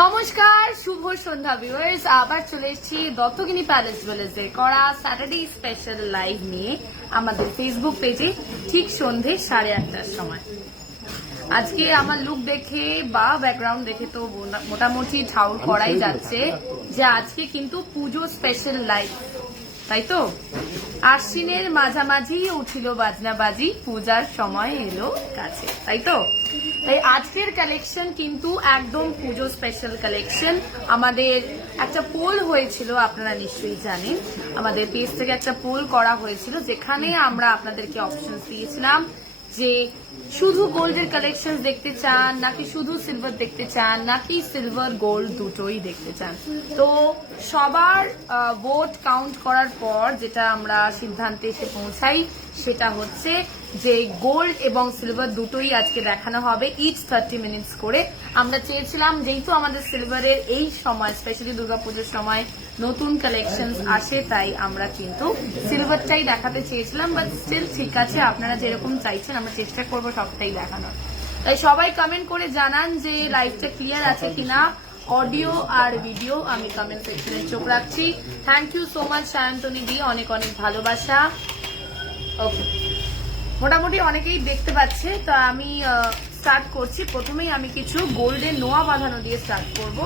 নমস্কার, শুভ সন্ধ্যা ভিউয়ার্স। আবার চলে এসেছি দত্তগিনী প্যালেস জুয়েলার্সের করা স্যাটারডে স্পেশাল লাইভ নিয়ে আমাদের ফেসবুক পেজে ঠিক সন্ধ্যে 8:30টার সময়। আজকে আমার লুক দেখে বা ব্যাকগ্রাউন্ড দেখে তো মোটামুটি ঠাউর করাই যাচ্ছে যে আজকে কিন্তু পুজো স্পেশাল লাইভ, তাই তো? আশ্বিনের মাঝামাঝি উঠিল বাজনাবাজি, পূজার সময় এলো কাছে, তাই তো? তাই আজকের কালেকশন কিন্তু একদম পুজো স্পেশাল কালেকশন। আমাদের একটা পোল হয়েছিল, আপনারা নিশ্চয়ই জানেন, আমাদের পেজ থেকে একটা পোল করা হয়েছিল যেখানে আমরা আপনাদেরকে অপশন দিয়েছিলাম যে শুধু গোল্ডের কালেকশন দেখতে চান নাকি শুধু সিলভার দেখতে চান নাকি সিলভার গোল্ড দুটোই দেখতে চান। তো সবার ভোট কাউন্ট করার পর যেটা আমরা সিদ্ধান্তে এসে পৌঁছাই সেটা হচ্ছে যে গোল্ড এবং সিলভার দুটোই আজকে দেখানো হবে, ইচ 30 মিনিটস করে। আমরা চেয়েছিলাম যেহেতু আমাদের সিলভারের এই সময় স্পেশালি দুর্গাপুজোর সময় নতুন কালেকশন আসে, তাই আমরা কিন্তু সিলভারটাই দেখাতে চেয়েছিলাম। বাট স্টিল ঠিক আছে, আপনারা যেরকম চাইছেন আমরা চেষ্টা করবো সবটাই দেখানোর। তাই সবাই কমেন্ট করে জানান যে লাইভটা ক্লিয়ার আছে কিনা। অডিও আর ভিডিও আমি কমেন্ট সেকশনে চোখ রাখছি। Thank you so much Sayantani di, অনেক অনেক ভালোবাসা। ওকে, মোটামুটি অনেকেই দেখতে পাচ্ছে, তো আমি স্টার্ট করছি। প্রথমেই আমি কিছু গোল্ডের নোয়া বাঁধানো দিয়ে স্টার্ট করব।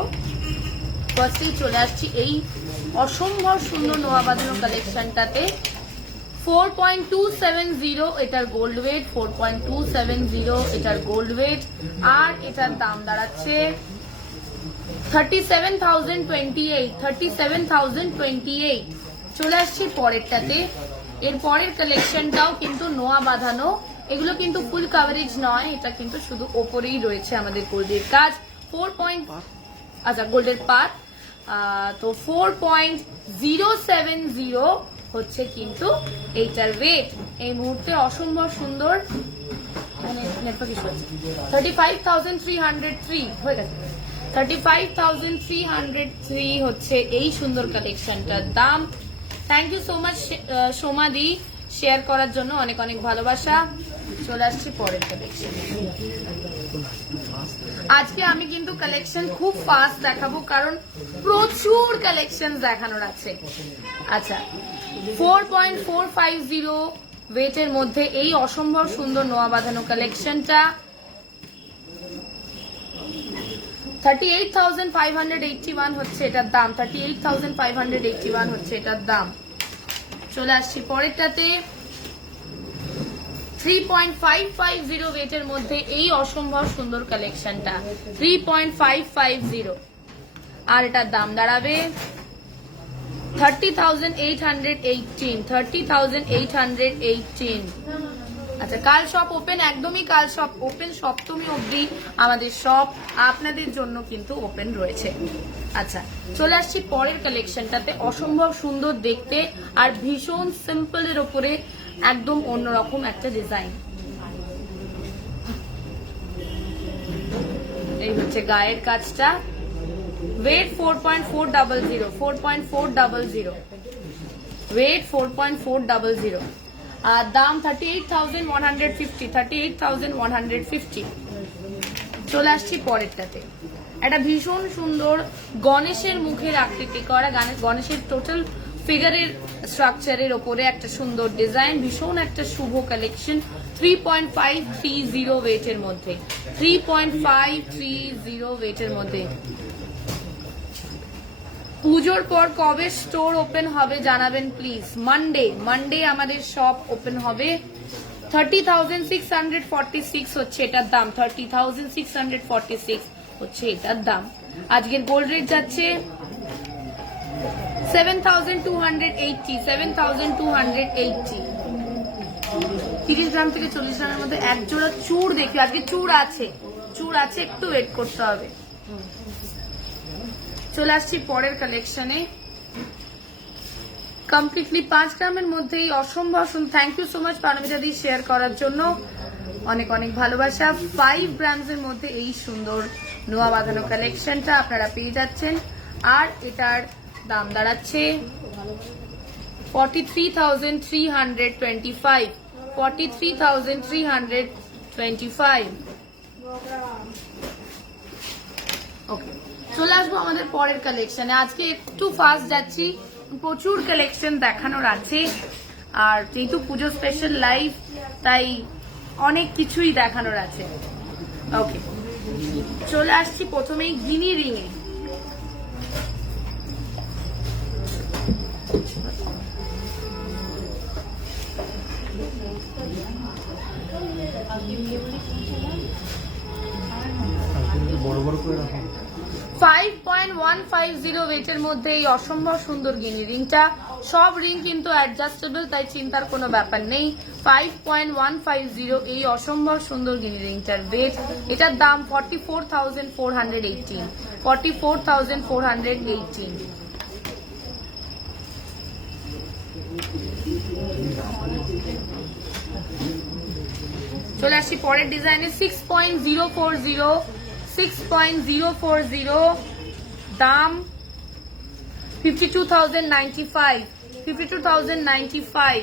ফার্স্টেই চলে আসছি এই অসম্ভব সুন্দর নোয়া বাঁধানো কালেকশনটাতে। 4.270 এটার গোল্ড ওয়েট, 4.270 এটার গোল্ড ওয়েট, আর এটার দাম দাঁড়াচ্ছে 37,028। চলে আসছি পরেরটাতে। এর পরের কালেকশনটাও কিন্তু নোয়া বাঁধানো, এগুলো কিন্তু ফুল কাভারেজ নয়, এটা কিন্তু শুধু ওপরেই রয়েছে আমাদের গোল্ডের কাজ। গোল্ডের পাত। তো 4.070 হচ্ছে কিন্তু এইটার ওয়েট। এই মুহূর্তে অসম্ভব সুন্দর, মানে নেটওয়ার্ক ইস্যু আছে। 35,303 হয়ে গেছে। 35,303 হচ্ছে এই সুন্দর কালেকশনটার দাম। থ্যাংক ইউ সো মাচ সোমাদি শেয়ার করার জন্য, অনেক অনেক ভালোবাসা। চলে আসছি পরের কালেকশন। আজকে আমি কিন্তু কালেকশন খুব ফাস্ট দেখাবো কারণ প্রচুর কালেকশন দেখানোর আছে। আচ্ছা, 4.450 ওয়েটের মধ্যে এই অসম্ভব সুন্দর নোয়া বাঁধানো কালেকশনটা 38,581 হচ্ছে এটার দাম। 38,581 হচ্ছে এটার দাম। চলে আসছি পরেরটাতে। 3.550 ওয়েটের মধ্যে এই অসম্ভব সুন্দর কালেকশনটা 3.550, আর এটার দাম দাঁড়াবে 30,818। 30,818। আচ্ছা, কাল শপ ওপেন, একদমই কাল শপ ওপেন, সপ্তমী অবধি আমাদের শপ আপনাদের জন্য কিন্তু ওপেন রয়েছে। আচ্ছা, চলে আসছি পরের কালেকশনটাতে। অসম্ভব সুন্দর দেখতে আর ভীষণ সিম্পলের ওপরে একদম অন্যরকম একটা ডিজাইন। এই হচ্ছে গায়ের কাজটা। ওয়েট 4.400, 4.400 ওয়েট, 4.400, আর দাম 38,150, 38,150। চলে আসছি পরেরটাতে। একটা ভীষণ সুন্দর গণেশের মুখের আকৃতি করা, গণেশের টোটাল ফিগারের স্ট্রাকচারের ওপরে একটা সুন্দর ডিজাইন, ভীষণ একটা শুভ কালেকশন। 3.530 ওয়েটের মধ্যে, 3.530 ওয়েটের মধ্যে। পুজোর পর কবে স্টোর ওপেন হবে জানাবেন প্লিজ। মানডে আমাদের শপ ওপেন হবে। 30,646 হচ্ছে এটার দাম। 30,646 হচ্ছে এটার দাম। আজকের গোল্ড রেট যাচ্ছে 7,280। 7,280। 30 গ্রাম থেকে 40 গ্রামের মধ্যে এক জোড়া চূড় দেখি। আজকে চূড় আছে, একটু ওয়েট করতে হবে। চলে আসছি পরের কালেকশনে। কমপ্লিটলি 5 গ্রামের মধ্যেই অসম্ভব সুন্দর। Thank you so much Paramita di share করার জন্য, অনেক অনেক ভালোবাসা। 5 গ্রামস এর মধ্যে এই সুন্দর নোয়া বাঁধানো কালেকশনটা আপনারা পেয়ে যাচ্ছেন, আর এটার দাম দাঁড়াচ্ছে 43,325। 43,325। ওকে, চলে আসবো আমাদের পরের কালেকশনে। আজকে একটু ফাস্ট যাচ্ছি, প্রচুর কালেকশন দেখানোর আছে, আর যেহেতু পুজো স্পেশাল লাইভ তাই অনেক কিছুই দেখানোর আছে। ওকে, চলে আসছি প্রথমেই গিনি রিংয়ে। বড় বড় করে রাখো। 5.150 ওয়েটের মধ্যে এই অসম্ভব সুন্দর গিনি রিংটা। সব রিং কিন্তু অ্যাডজাস্টেবল, তাই চিন্তার কোনো ব্যাপার নেই। 5.150 এই অসম্ভব সুন্দর গিনি রিংটার ওয়েট। এটার দাম 44,418। 44,418। চলে আসছি পরের ডিজাইনে। 6.040 6.040 দাম 52,095। 52,095।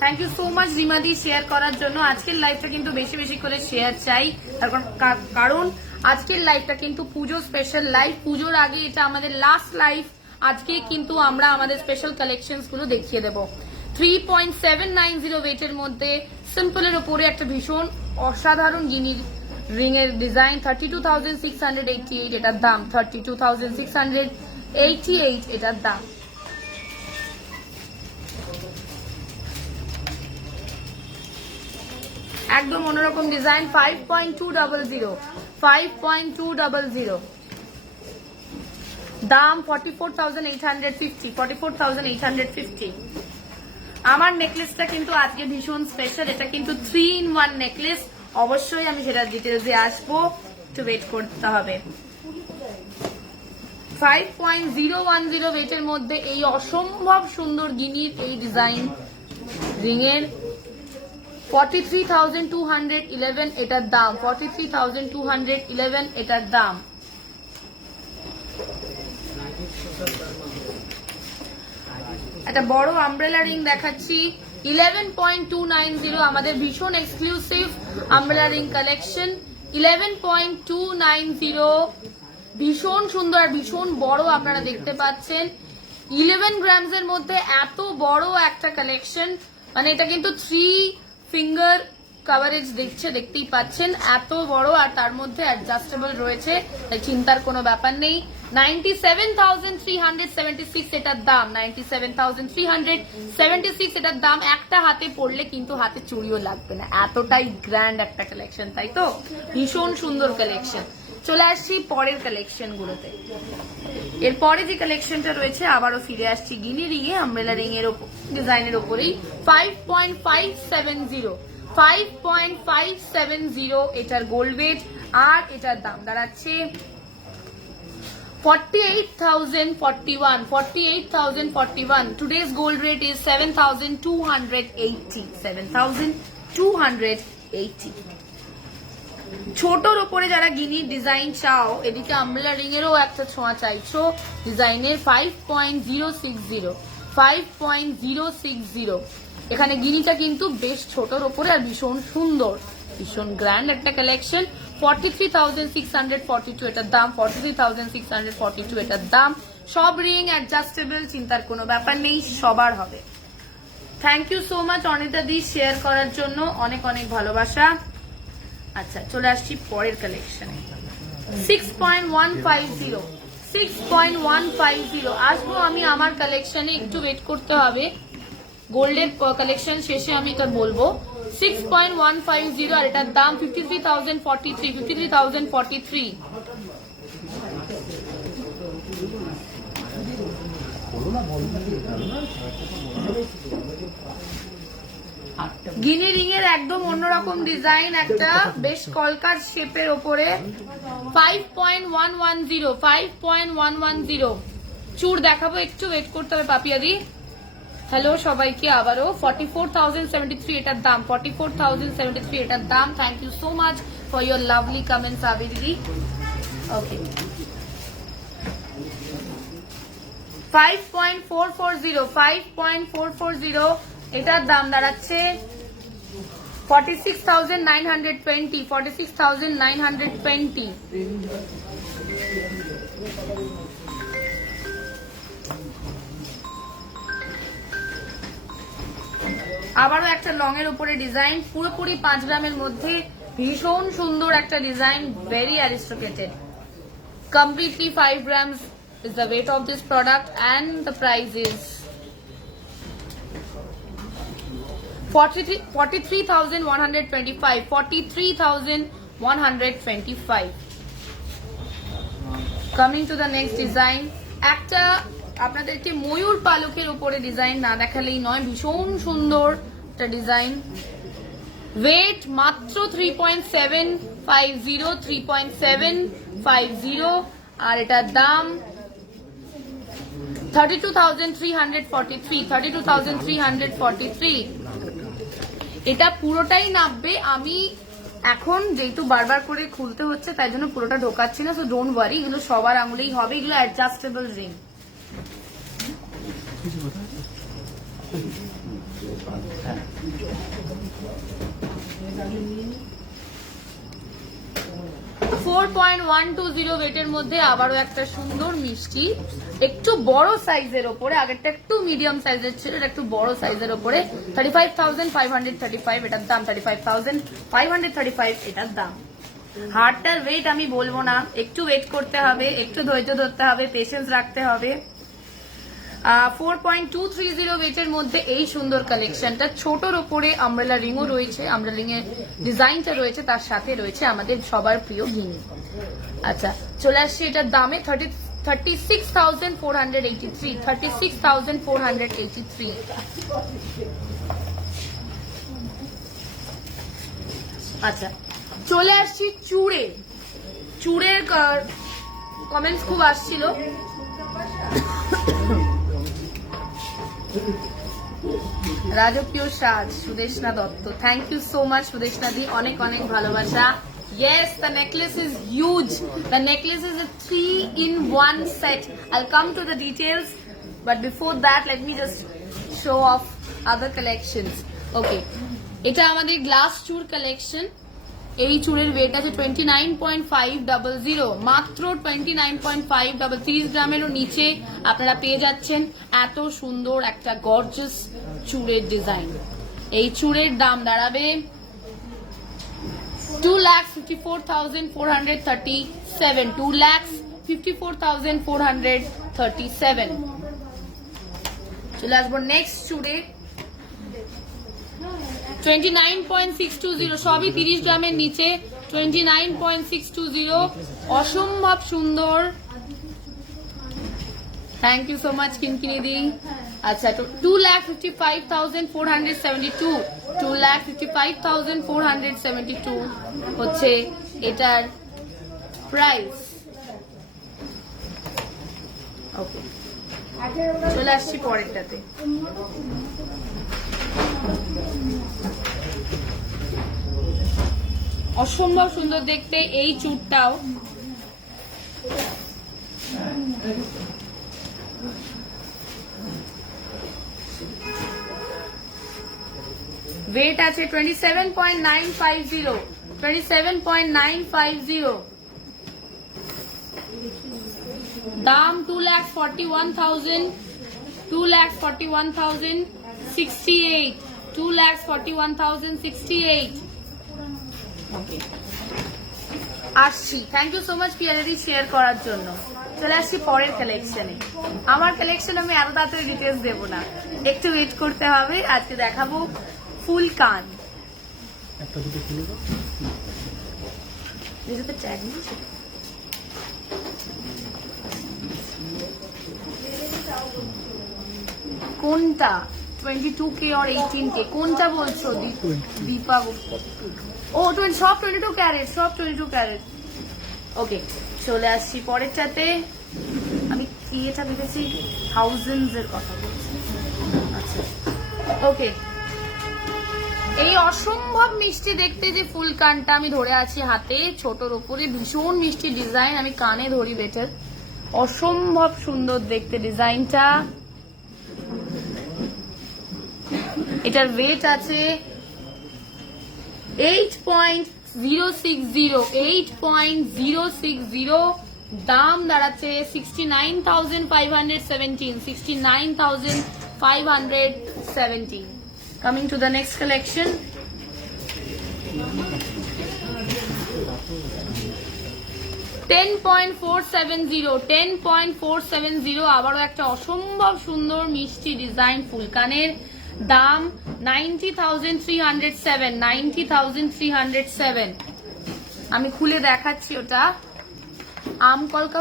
থ্যাংক ইউ সো মাচ রিমাদি শেয়ার করার জন্য। আজকের লাইভটা কিন্তু বেশি বেশি করে শেয়ার চাই, কারণ আজকের লাইভটা কিন্তু পুজো স্পেশাল লাইভ। পুজোর আগে এটা আমাদের লাস্ট লাইভ। আজকে কিন্তু আমরা আমাদের স্পেশাল কালেকশন গুলো দেখিয়ে দেবো। 3.790 ওয়েটের মধ্যে সিম্পলের উপরে একটা ভীষণ অসাধারণ গিনির রিং এর ডিজাইন। 32,688 এটার দাম। 32,688 এটার দাম। একদম অন্যরকম ডিজাইন। 5.200 5.200 দাম 44,850। 44,850। আমার নেকলেসটা কিন্তু আজকে ভীষণ স্পেশাল। এটা কিন্তু 3-in-1 নেকলেস। অবশ্যই আমি সেটার ডিটেলসে আসবো, একটু ওয়েট করতে হবে। 5.010 ওয়েটের মধ্যে এই অসম্ভব সুন্দর গিনির এই ডিজাইন রিং এর 43,211 এটার দাম। 43,211 এটার দাম। একটা বড় আমব্রেলা রিং দেখাচ্ছি। 11.290 আমাদের ভীষণ এক্সক্লুসিভ আমব্রেলা রিং কালেকশন। 11.290 ভীষণ সুন্দর, ভীষণ বড়। আপনারা দেখতে পাচ্ছেন 11 গ্রামস এর মধ্যে এত বড় একটা কালেকশন, মানে এটা কিন্তু 3 ফিঙ্গার কভারেজ দেখতেই পাচ্ছেন, এত বড়। আর তার মধ্যে অ্যাডজাস্টেবল রয়েছে, তাই চিন্তার কোনো ব্যাপার নেই। 97,376 এটার দাম। 97,376 এটার দাম। একটা হাতে পড়লে কিন্তু হাতে চুড়িও লাগবে না, এতটাই গ্র্যান্ড একটা কালেকশন, তাই তো? ভীষণ সুন্দর কালেকশন। চলে আসছি পরের কালেকশন গুলোতে। এরপরে যে কালেকশনটা রয়েছে, আবারও ফিরে আসছি গিনি রিং এ, আমব্রেলা রিং এর ডিজাইনের ওপরেই। 5.570 5.570 এটার গোল্ড ওয়েট। আর এটার দাম দাঁড়াচ্ছে 48,041। 48,041। Today's gold rate is 7,280। 7,280। ছোটর ওপরে যারা গিনি ডিজাইন চাও, এদিকে আমব্রেলা রিং এরও একটা ছোঁয়া চাইছো ডিজাইনের। 5.060 5.060 এখানে গিনিটা কিন্তু বেশ ছোটর ওপরে আর ভীষণ সুন্দর, ভীষণ গ্র্যান্ড একটা কালেকশন। 43,642 এটার দাম। 43,642 এটার দাম। সব রিং অ্যাডজাস্টেবল, চিন্তার কোনো ব্যাপার নেই, সবার হবে। Thank you so much Anita di share করার জন্য, অনেক অনেক ভালোবাসা। আচ্ছা, চলে আসছি পরের কালেকশনে। 6.150 6.150 আসবো আমি আমার কালেকশনে, একটু ওয়েট করতে হবে। গোল্ডের কালেকশন শেষে আমি এটা বলবো। 6.150 আর এটার দাম 53,043। 53,043। গিনি রিং এর একদম অন্যরকম ডিজাইন, একটা বেশ কলকার শেপের ওপরে। 5.110 5.110 চুর দেখাবো, একটু ওয়েট করতে হবে পাপিয়াদি। হ্যালো সবাইকে আবারও। 44,073 এটার দাম। 44,073 এটার দাম। Thank you so much for your lovely comments Abi didi. ওকে, 5.440 5.440 এটার দাম দাঁড়াচ্ছে 46,920। 46,920 আবারও একটা লং এর উপরে ডিজাইন, পুরোপুরি 5 গ্রামের মধ্যে, ভীষণ সুন্দর একটা design, very অ্যারিস্টোক্রেটেড। Completely 5 grams is the weight of this product and the price is 43,125. 43,125. Coming to the next design, একটা আপনাদেরকে ময়ূর পালকের উপরে ডিজাইন না দেখালেই নয়, ভীষণ সুন্দর একটা ডিজাইন। ওয়েট মাত্র 3.750, 3.750, আর এটার দাম 32,343, 32,343। এটা পুরোটাই নামবে। আমি এখন যেহেতু বারবার করে খুলতে হচ্ছে তাই জন্য পুরোটা ঢোকাচ্ছি না, সো ডোন্ট ওয়ারি, এগুলো সবার আঙুলেই হবে, এগুলো অ্যাডজাস্টেবল রিং। $4.120 ওয়েটের মধ্যে আবারও একটা সুন্দর মিষ্টি, একটু বড় সাইজের ওপরে, আগেরটা একটু মিডিয়াম সাইজের ছিল, এটা একটু বড় সাইজের ওপরে। 35,535 এটার দাম, 35,535 এটার দাম। হারটার ওয়েট আমি বলবো না, একটু ওয়েট করতে হবে, একটু ধৈর্য ধরতে হবে, পেশেন্স রাখতে হবে। 4.230 ওয়েটের মধ্যে এই সুন্দর কালেকশনটা, ছোটর ওপরে আমব্রেলা রিংও রয়েছে, আমব্রেলা রিং এর ডিজাইনটা রয়েছে, তার সাথে রয়েছে আমাদের সবার প্রিয় গিনি। আচ্ছা, চলে আসছি এটার দামে 36,483, 36,483। আচ্ছা, চলে আসছি চুড়ে। চুড়ের কমেন্টস খুব আসছিল। রাজকীয় সাজ, Sudeshna Dutta, thank you so much Sudeshna di, অনেক অনেক ভালোবাসা। Yes, the necklace is huge. The necklace is a 3-in-1 set. I'll come to the details, but before that, let me just show off other collections. Okay, এটা আমাদের glass চুর collection. এই চুড়ের wait আছে 29.500, মাত্র 29.5, 30 গ্রামেরও নিচে আপনারা পেয়ে যাচ্ছেন এত সুন্দর একটা গর্জাস চুড়ের ডিজাইন। এই চুড়ের দাম দাঁড়াবে 2,54,437, 2,54,437। চলে আসবো নেক্সট চুড়ে। 29.620, সবই 30 গ্রামের নিচে, 29.620, অসম্ভব সুন্দর। থ্যাংক ইউ সো মাচ কিনকিনি দি। আচ্ছা, 2,55,472, 2,55,472 হচ্ছে এটার প্রাইস। ওকে, চলে আসছি পরেরটাতে। অসম্ভব সুন্দর দেখতে এই চুড়টাও। ওয়েট আছে 27.950, 27.950। দাম 2,41,000, 2,41,068, 2,41,068। আসছি, thank you so much Piyari share করার জন্য। চলে আসছি পরের কালেকশনে। আমার কালেকশন আমি এত তাড়াতাড়ি ডিটেলস দেবো না, একটু ওয়েট করতে হবে। আজকে দেখাবো ফুল কান। একটা দুটো খুলে দাও। কোনটা 22K और 18K কোনটা বলছো দীপা? ও সব 22 ক্যারেট, সব 22 ক্যারেট। ওকে, চলে আসছি পরেরটাতে। আমি কি এটা ভেবেছি থাউজেন্ডস এর কথা বলছি। আচ্ছা, ওকে, এই অসম্ভব মিষ্টি দেখতে যে ফুল কানটা আমি ধরে আছি হাতে, ছোটর ওপরে ভীষণ মিষ্টি ডিজাইন, আমি কানে ধরি বেটার। অসম্ভব সুন্দর দেখতে ডিজাইনটা। এটার ওয়েট আছে 8.060, দাম দাঁড়াচ্ছে 69,517, 69,517. Coming to the next collection. $10.470, আবারও একটা অসম্ভব সুন্দর মিষ্টি ডিজাইন ফুলকানের, দাম 90,307, 90,307. আমি খুলে দেখাচ্ছি ওটা। আম কলকা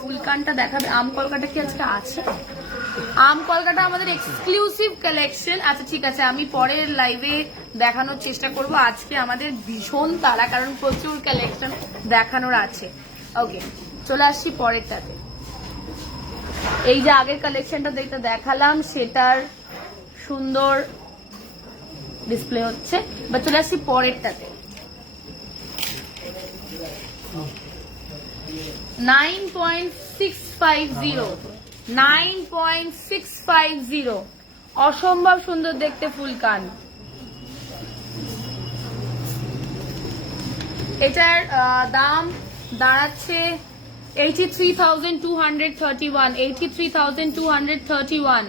ফুলকানটা দেখাবে। আম কলকাটা কি আজকে আছে? আম কলকাটা আমাদের এক্সক্লুসিভ কালেকশন। আচ্ছা ঠিক আছে, আমি পরের লাইভে দেখানোর চেষ্টা করব। আজকে আমাদের ভীষণ তাড়া, কারণ প্রচুর কালেকশন দেখানোর আছে। ওকে, চলে আসছি পরেরটাতে। এই যে আগের কালেকশনটা যেটা দেখালাম সেটার সুন্দর ডিসপ্লে হচ্ছে, বা চলে আসছি পরেরটাতে। 9.650, 9.650, অসম্ভব সুন্দর দেখতে ফুলকান। এটার দাম দাঁড়াচ্ছে 83,231, 83,231.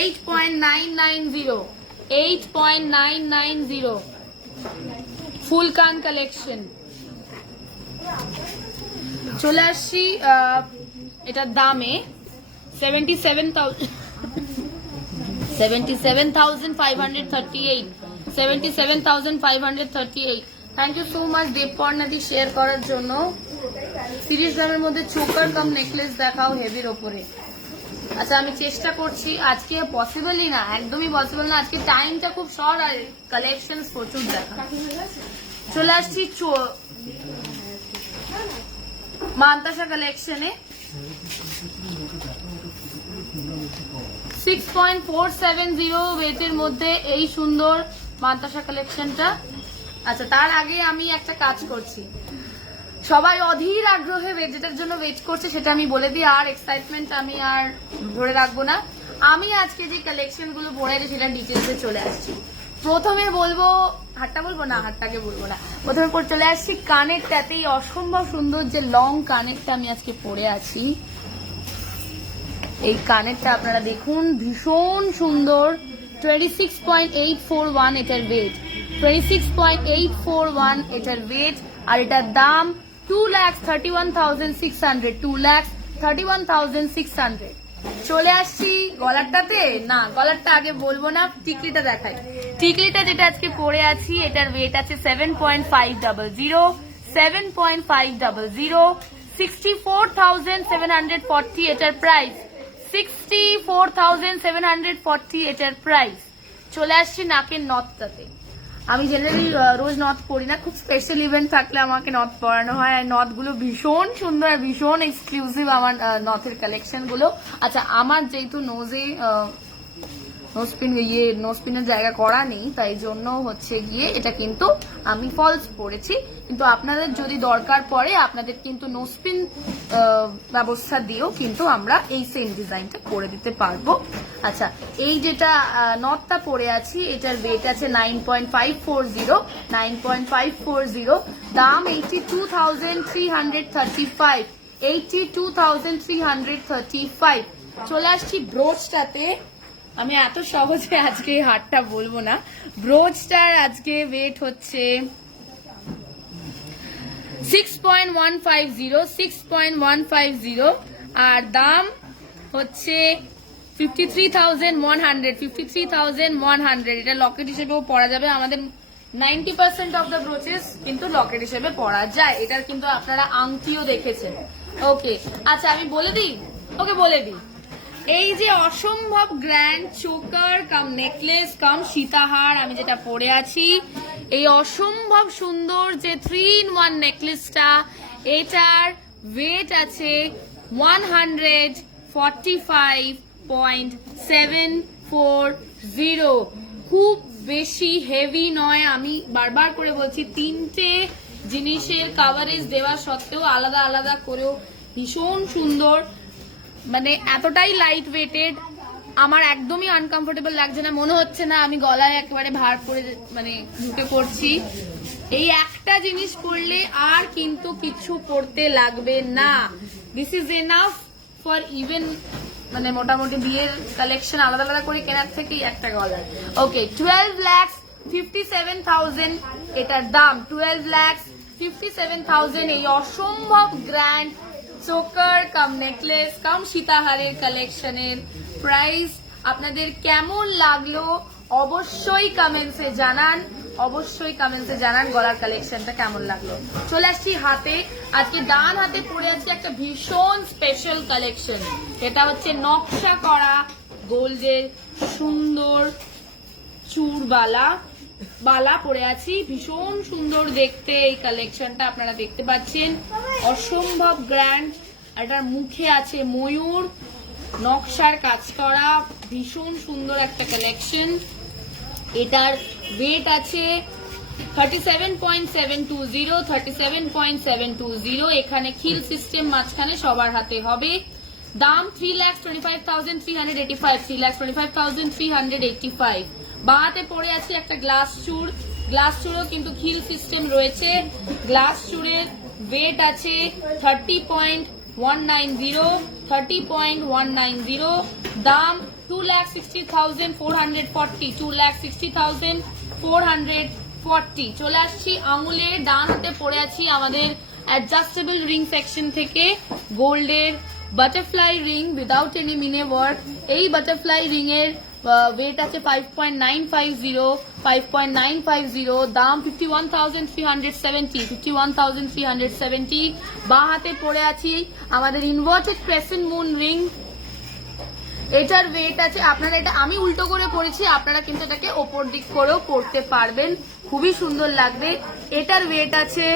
$8.990, ফুলকান কালেকশন। চলে আসছি এটার দামে 77,538, 77,538. থ্যাংক ইউ সো মাচ দেবপর্ণাদি শেয়ার করার জন্য। সিরিজ দামের মধ্যে চোকার কাম নেকলেস দেখাও হেভির ওপরে। আচ্ছা আমি চেষ্টা করছি, আজকে পসিবলই না, একদমই পসিবল না, আজকে টাইমটা খুব শর্ট আর কালেকশন প্রচুর দেখা। চলে আসছি মান্তাসা কালেকশনে। 6.470 ওয়েটের মধ্যে এই সুন্দর মান্তাসা কালেকশনটা। আচ্ছা তার আগে আমি একটা কাজ করছি, সবাই অধীর আগ্রহে যেটার জন্য ওয়েট করছে সেটা আমি বলে দিই, আর এক্সাইটমেন্ট আমি আর ধরে রাখবো না। আমি আজকে যে কালেকশন গুলো পড়ে সেটা ডিটেলসে চলে আসছি। প্রথমে বলবো, হাটটা বলবো না, হাটটাকে বলবো না, প্রথমে চলে আসছি কানেরটাতেই। অসম্ভব সুন্দর যে লং কানেরটা আমি আজকে পরে আছি, এই কানেরটা আপনারা দেখুন, ভীষণ সুন্দর। 26.841 এটার ওয়েট, 26.841 এটার ওয়েট, আর এটার দাম 2,31,600, 2,31,600. চলে আসছি গলারটাতে। না, গলারটা আগে বলবো না, টিকলিটা দেখাই। টিকলিটা যেটা আজকে পরে আছি এটার ওয়েট আছে 7.500, 7.500, 64,740 এটার প্রাইস, 64,740 এটার প্রাইস। চলে আসছি নাকের নথটাতে। আমি জেনারেলি রোজ নথ পরি না, খুব স্পেশাল ইভেন্ট থাকলে আমাকে নথ পরানো হয়, আর নথগুলো ভীষণ সুন্দর, ভীষণ এক্সক্লুসিভ আমার নথের কালেকশন গুলো। আচ্ছা আমার যেহেতু নোজে নোস্পিনের জায়গা করা নেই, তাই জন্য হচ্ছে গিয়ে এটা কিন্তু আমি ফলস পরেছি, কিন্তু আপনাদের যদি দরকার পড়ে আপনাদের কিন্তু নোস্পিন ব্যবস্থা দিয়েও কিন্তু আমরা এই সেম ডিজাইনটা করে দিতে পারবো। আচ্ছা এই যেটা নথটা পরে আছি এটার ওয়েট আছে 9.540, 9.540, দাম 82,335, 82,335. চলে আসছি ব্রোচটাতে। আমি এত সহজে আজকে হাটটা বলবো না। ব্রোচটার আজকে ওয়েট হচ্ছে 6.150, 6.150, আর দাম হচ্ছে 53,100, 53,100. এটা লকেট হিসেবেও পরা যাবে। আমাদের 90% অফ দ্য ব্রোচেস কিন্তু লকেট হিসেবে পরা যায়। এটার কিন্তু আপনারা আংটিও দেখেছেন। ওকে আচ্ছা আমি বলে দিই, ওকে বলে দিই, এই যে অসম্ভব গ্র্যান্ড চোকার কাম নেকলেস কাম সীতাহার আমি যেটা পরে আছি, এই অসম্ভব সুন্দর যে 3-in-1 নেকলেসটা, এটার ওয়েট আছে 145.740, খুব বেশি হেভি নয়। আমি বারবার করে বলছি, তিনটে জিনিসের কাভারেজ দেওয়া সত্ত্বেও আলাদা আলাদা করেও ভীষণ সুন্দর, মানে এতটাই লাইট ওয়েটেড, আমার একদমই আনকমফোর্টেবল লাগছে না, মনে হচ্ছে না আমি গলায় একেবারে ভার পরে মানে ঢুকে পড়ছি। এই একটা জিনিস পরলে আর কিন্তু কিছু পরতে লাগবে না। This is enough for even মানে মোটামুটি বিয়ের কালেকশন আলাদা আলাদা করে কেনার থেকেই একটা গলার। ওকে, 12,57,000 এটার দাম। 12,57,000 এই অসম্ভব গ্র্যান্ড চোকার কাম নেকলেস কাম সীতাহারের কালেকশনের প্রাইস আপনাদের কেমন লাগলো অবশ্যই কমেন্টসে জানান, অবশ্যই কমেন্টসে জানান গলার কালেকশনটা কেমন লাগলো। চলে আসছি হাতে, আজকে ডান হাতে পরে আছি একটা ভীষণ স্পেশাল কালেকশন। এটা হচ্ছে নকশা করা গোল্ডের সুন্দর চূড়বালা বালা পরে আছি, ভীষণ সুন্দর দেখতে এই কালেকশনটা আপনারা দেখতে পাচ্ছেন, অসম্ভব গ্র্যান্ড। এটার মুখে আছে ময়ূর, নকশার কাজ করা, ভীষণ সুন্দর একটা কালেকশন। এটার ওয়েট আছে 37.720, 37.720। এখানে খিল সিস্টেম মাঝখানে সবার হাতে হবে। দাম 3,25,385, 3,25,385। বাঁহাতে পড়ে আছে একটা গ্লাস চূড়, গ্লাস চূড়ও কিন্তু খিল সিস্টেম রয়েছে। গ্লাস চূড়ের ওয়েট আছে 30.190, 30.190। দাম 2,60,440, 2,60,440। চলে আসছি আঙুলের ডান হাতে পড়ে আছি আমাদের অ্যাডজাস্টেবল রিং সেকশন থেকে গোল্ডের বাটারফ্লাই রিং উইদাউট এনি মিনে ওয়ার্ক। এই বাটারফ্লাই রিং এর ওয়েট আছে 5.950, 5.950। দাম 51,370, 51,370। বাঁ হাতে পড়ে আছি আমাদের ইনভার্টেড ক্রেসেন্ট মুন রিং। এটার ওয়েট আছে, আপনারা এটা আমি উল্টো করে পড়েছি, আপনারা কিন্তু এটাকে ওপর দিক করেও পড়তে পারবেন, খুবই সুন্দর লাগবে। এটার ওয়েট আছে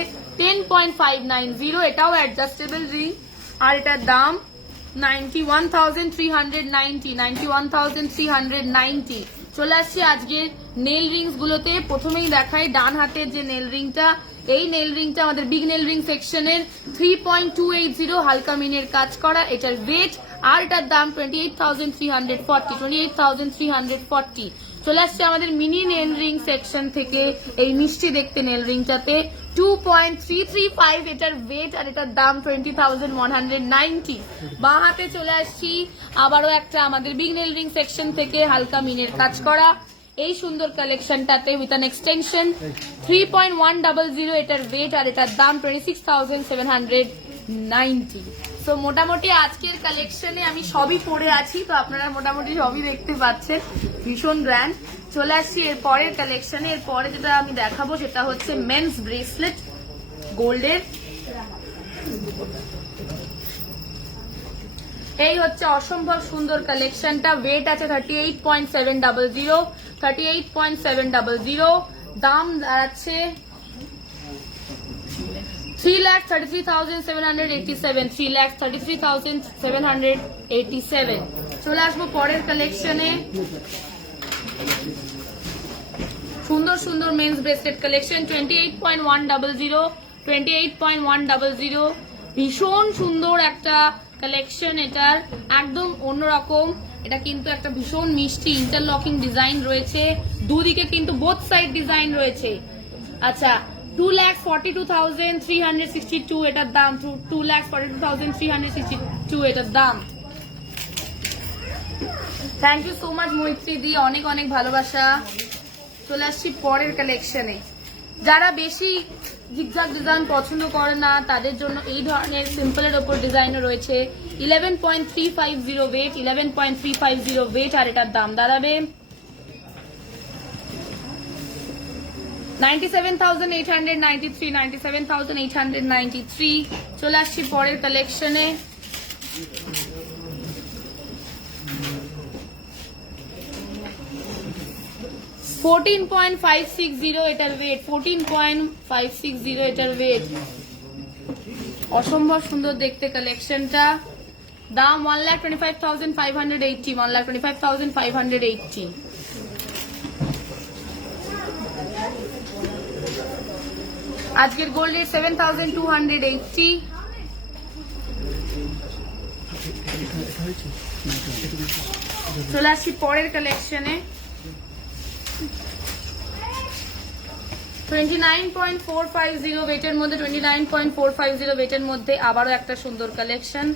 10.590, এটাও অ্যাডজাস্টেবল রিং। আর এটার দাম 91,390, 91,390। চলে আসছি আজকের নেল রিংস গুলোতে। প্রথমেই দেখাই ডান হাতের যে নেল রিংটা, এই নেল রিংটা আমাদের বিগ নেল রিং সেকশনের 3.280 হালকা মিনের কাজ করা, এটার ওয়েট। আর এটার দাম 28,340, 28,340। চলে আসছে আমাদের মিনি নেল রিং সেকশন থেকে এই মিষ্টি দেখতে নেল রিংটাতে 2.335 এটার ওয়েট, আর এটার দাম 20,190। বাঁ হাতে চলে আসছি আবারও একটা আমাদের বিগ নেল রিং সেকশন থেকে হালকা মিনের কাজ করা এই সুন্দর কালেকশনটাতে উইথ অ্যান এক্সটেনশন 3.100 এটার ওয়েট, আর এটার দাম 26,790। তো মোটামুটি আজকের কালেকশনে আমি সবই পরে আছি, তো আপনারা মোটামুটি সবই দেখতে পাচ্ছেন, ভীষণ গ্র্যান্ড। চলে আসছি এর পরের কালেকশনে। এর পরে যেটা আমি দেখাবো সেটা হচ্ছে মেন্স ব্রেসলেট গোল্ডের। এই হচ্ছে অসম্ভব সুন্দর কালেকশনটা। ওয়েট আছে 38.700, 38.700। দাম দাঁড়াচ্ছে 3,33,787, 3,33,787। চলে আসবো পরের কালেকশনে। সুন্দর সুন্দর মেন্স ব্রেসলেট কালেকশন 28.100, 28.100। ভীষণ সুন্দর একটা কালেকশন, এটার একদম অন্যরকম। এটা কিন্তু একটা ভীষণ মিষ্টি ইন্টারলকিং ডিজাইন রয়েছে, দুদিকে কিন্তু বোথ সাইড ডিজাইন রয়েছে। আচ্ছা, 2,42,362 এটার দাম, 2,42,362 এটার দাম। থ্যাংক ইউ সো মাচ মৈত্রী দি, অনেক অনেক ভালোবাসা। চলে আসছি পরের কালেকশনে। যারা বেশি জিগজাগ ডিজাইন পছন্দ করে না তাদের জন্য এই ধরনের সিম্পলের ওপর ডিজাইনও রয়েছে। 11.350 ওয়েট, 11.350 ওয়েট, আর এটার দাম দাঁড়াবে 97,893, 97,893। চলে আসছি পরের কালেকশনে। $14.560 এটার ওয়েট, 14.560 এটার ওয়েট। অসম্ভব সুন্দর দেখতে কালেকশনটা। দাম 1,25,580, 1,25,580। আজকের গোল্ড রেট 7,280। এটা হয়েছে না, এটা হয়েছে। চলে আসছি পরের কালেকশনে। 29.450 ওয়েটের মধ্যে 29.450 ওয়েটের মধ্যে আবারও একটা সুন্দর কালেকশন।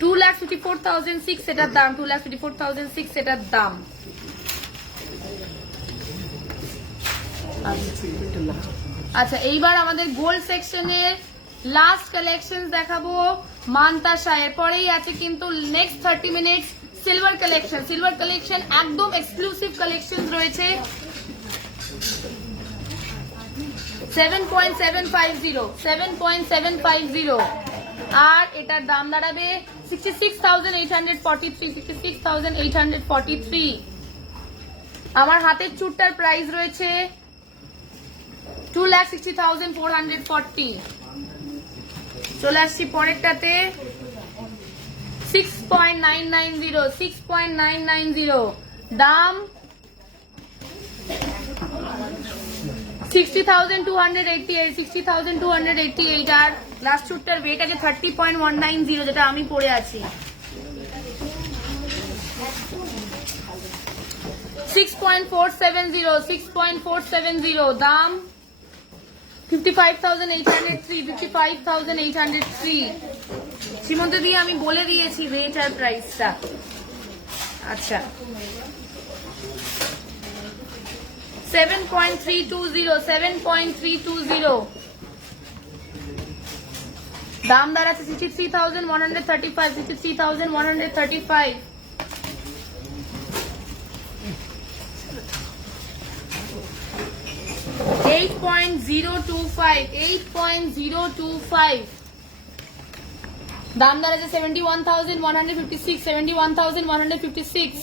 2,54,600 এটার দাম, 2,54,600 এটার দাম। আচ্ছা, এইবার আমাদের গোল্ড সেকশনের লাস্ট কালেকশন দেখাবো মান্তাসা। এরপরেই আছে কিন্তু next 30 minutes silver collection. Silver collection একদম এক্সক্লুসিভ কালেকশন রয়েছে। 7.750 আর এটার দাম দাঁড়াবে 66,843, 66,843। আমার হাতের চুটটার প্রাইস রয়েছে 2,60,440। চলে আসছি পরেরটাতে 6.990, দাম 60,288, 60,288। আর লাস্ট চুটটার ওয়েট আছে 30.190, যেটা আমি পরে আছি। 6.470, দাম 55,803, 55,803। শ্রীমন্ত দিয়ে আমি বলে দিয়েছি রেট আর প্রাইসটা। আচ্ছা, 7.320, দাম দাঁড়াচ্ছে 63,135, 63,135। $8.025, দাম দাঁড়াচ্ছে 71,156, 71,156।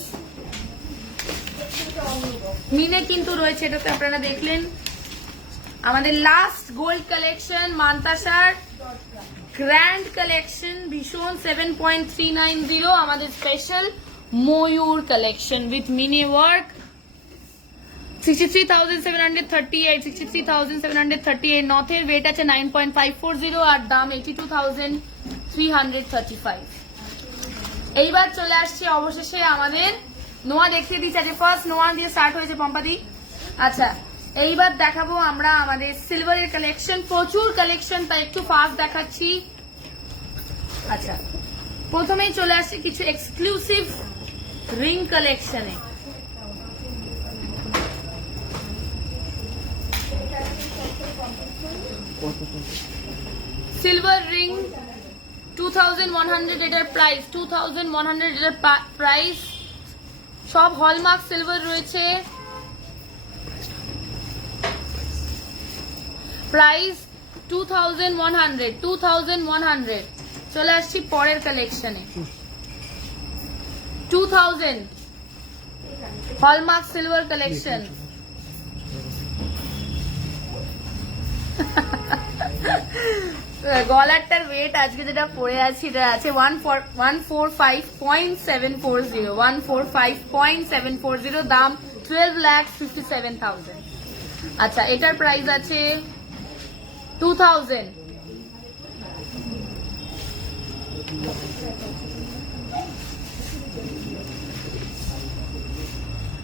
মিনে কিন্তু রয়েছে, এটাতে আপনারা দেখলেন। আমাদের লাস্ট গোল্ড কালেকশন মান্তাসার গ্র্যান্ড কালেকশন ভীষণ 7.390, আমাদের স্পেশাল ময়ূর কালেকশন উইথ মিনি ওয়ার্ক। 63,738, 63,738। নথের ওয়েট আছে 9.540 আর দাম 82,335। এইবার চলে আসছে অবশেষে আমাদের নোয়া দেখিয়ে দিচ্ছে। আজকে ফার্স্ট নোয়া দিয়ে স্টার্ট হয়েছে পম্পাদি। আচ্ছা, এইবার দেখাবো আমরা আমাদের সিলভারের কালেকশন। প্রচুর কালেকশন, তাই একটু ফাস্ট দেখাচ্ছি। আচ্ছা, প্রথমেই চলে আসছে কিছু এক্সক্লুসিভ রিং কালেকশনে। সিলভার রিং 2,100, এটার প্রাইস 2,100, এটার প্রাইস। সব হলমার্ক সিলভার রয়েছে। প্রাইস 2,100, 2,100। চলে আসছি পরের কালেকশনে। 2,000 হলমার্ক সিলভার কালেকশন। গলারটার ওয়েট আজকে যেটা পরে আছি এটা আছে 145.740, 145.740, দাম 12,57,000। আচ্ছা, এটার প্রাইস আছে 2,000।